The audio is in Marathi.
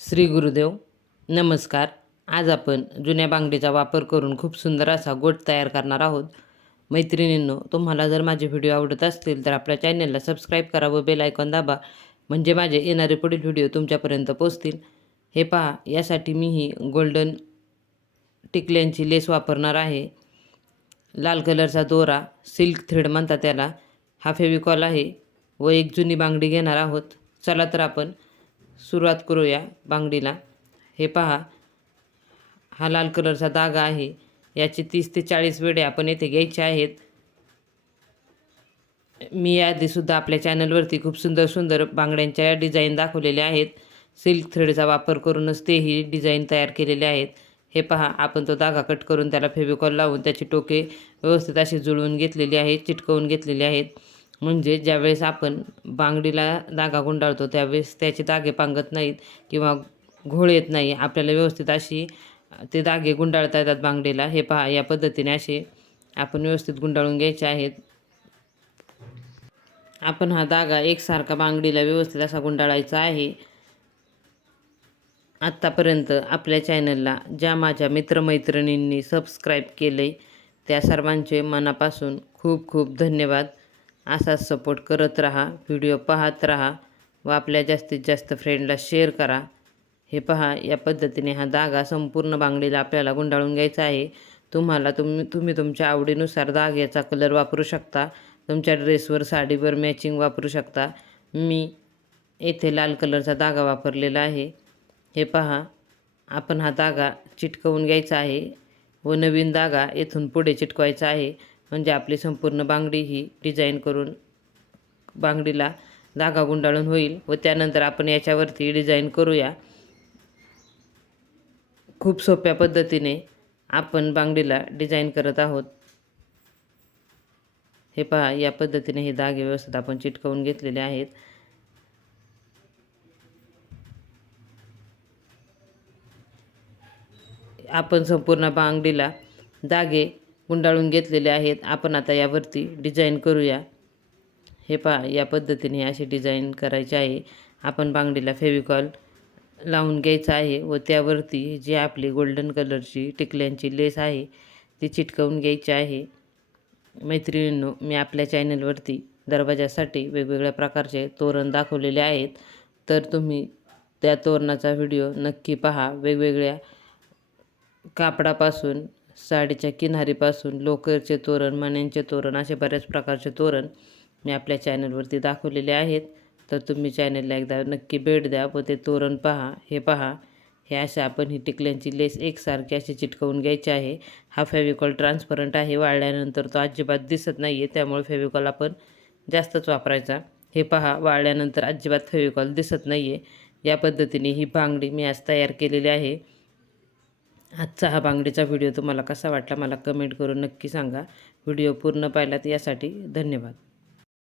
श्री गुरुदेव नमस्कार. आज आपण जुन्या बांगडीचा वापर करून खूप सुंदर असा गोट तयार करणार आहोत. मैत्रिणींनो तुम्हाला जर माझे व्हिडिओ आवडत असतील तर आपल्या चॅनलला सबस्क्राईब करा व बेल आयकॉन दाबा म्हणजे माझे येणारे पुढील व्हिडिओ तुमच्यापर्यंत पोचतील हे पहा यासाठी मी ही गोल्डन टिकल्यांची लेस वापरणार आहे. लाल कलरचा दोरा सिल्क थ्रेड म्हणतात त्याला. हा फेविकॉल आहे. व एक जुनी बांगडी घेणार आहोत. चला तर आपण सुरुवात करूया बांगडीला. हे पहा हा लाल कलरचा धागा आहे. याचे तीस ते चाळीस वेड्या आपण येथे घ्यायचे आहेत. मी याआधीसुद्धा आपल्या चॅनलवरती खूप सुंदर सुंदर बांगड्यांच्या डिझाईन दाखवलेल्या आहेत. सिल्क थ्रेडचा वापर करूनच तेही डिझाईन तयार केलेले आहेत. हे पहा आपण तो धागा कट करून त्याला फेविकॉल लावून त्याची टोके व्यवस्थित अशी जुळवून घेतलेली आहेत चिटकवून घेतलेली आहेत. म्हणजे ज्यावेळेस आपण बांगडीला धागा गुंडाळतो त्यावेळेस त्याचे धागे पांगत नाहीत किंवा घोळ येत नाही. आपल्याला व्यवस्थित अशी ते धागे गुंडाळता येतात बांगडीला. हे पहा या पद्धतीने असे आपण व्यवस्थित गुंडाळून घ्यायचे आहेत. आपण हा धागा एकसारखा बांगडीला व्यवस्थित असा गुंडाळायचा आहे. आत्तापर्यंत आपल्या चॅनलला ज्या माझ्या मित्रमैत्रिणींनी सबस्क्राईब केले त्या सर्वांचे मनापासून खूप खूप धन्यवाद. असाच सपोर्ट करत राहा व्हिडिओ पाहत राहा व आपल्या जास्तीत जास्त फ्रेंडला शेअर करा. हे पहा या पद्धतीने हा धागा संपूर्ण बांगडीला आपल्याला गुंडाळून घ्यायचा आहे. तुम्हाला तुम्ही तुम्ही तुमच्या आवडीनुसार धाग्याचा कलर वापरू शकता. तुमच्या ड्रेसवर साडीवर मॅचिंग वापरू शकता. मी येथे लाल कलरचा धागा वापरलेला आहे. हे पहा आपण हा धागा चिटकवून घ्यायचा आहे व नवीन धागा येथून पुढे चिटकवायचा आहे. म्हणजे आपली संपूर्ण बांगडी ही डिझाईन करून बांगडीला धागा गुंडाळून होईल व त्यानंतर आपण याच्यावरती डिझाईन करूया. खूप सोप्या पद्धतीने आपण बांगडीला डिझाईन करत आहोत. हे पहा या पद्धतीने हे धागे व्यवस्थित आपण चिटकवून घेतलेले आहेत. आपण संपूर्ण बांगडीला धागे गुंडाळून घेतलेले आहेत. आपण आता यावरती डिझाईन करूया. हे पहा या पद्धतीने अशी डिझाईन करायची आहे. आपण बांगडीला फेविकॉल लावून घ्यायचं आहे व त्यावरती जी आपली गोल्डन कलरची टिकल्यांची लेस आहे ती चिटकवून घ्यायची आहे. मैत्रिणींनो मी आपल्या चॅनलवरती दरवाजासाठी वेगवेगळ्या प्रकारचे तोरण दाखवलेले आहेत. तर तुम्ही त्या तोरणाचा व्हिडिओ नक्की पहा. वेगवेगळ्या कापडापासून साडीच्या किनारीपासून लोकरचे तोरण मण्यांचे तोरण असे बऱ्याच प्रकारचे तोरण मी आपल्या चॅनलवरती दाखवलेले आहेत. तर तुम्ही चॅनलला एकदा नक्की भेट द्या व ते तोरण पहा हे पहा. हे असे आपण ही टिकल्यांची लेस एकसारखी अशी चिटकवून घ्यायची आहे. हा फेविकॉल ट्रान्सपरंट आहे वाळल्यानंतर तो अजिबात दिसत नाही आहे त्यामुळे फेविकॉल आपण जास्तच वापरायचा. हे पहा वाळल्यानंतर अजिबात फेविकॉल दिसत नाही आहे या पद्धतीने ही बांगडी मी आज तयार केलेली आहे. आजचा हा बांगडीचा व्हिडिओ तुम्हाला कसा वाटला मला कमेंट करून नक्की सांगा. व्हिडिओ पूर्ण पाहिलात यासाठी धन्यवाद.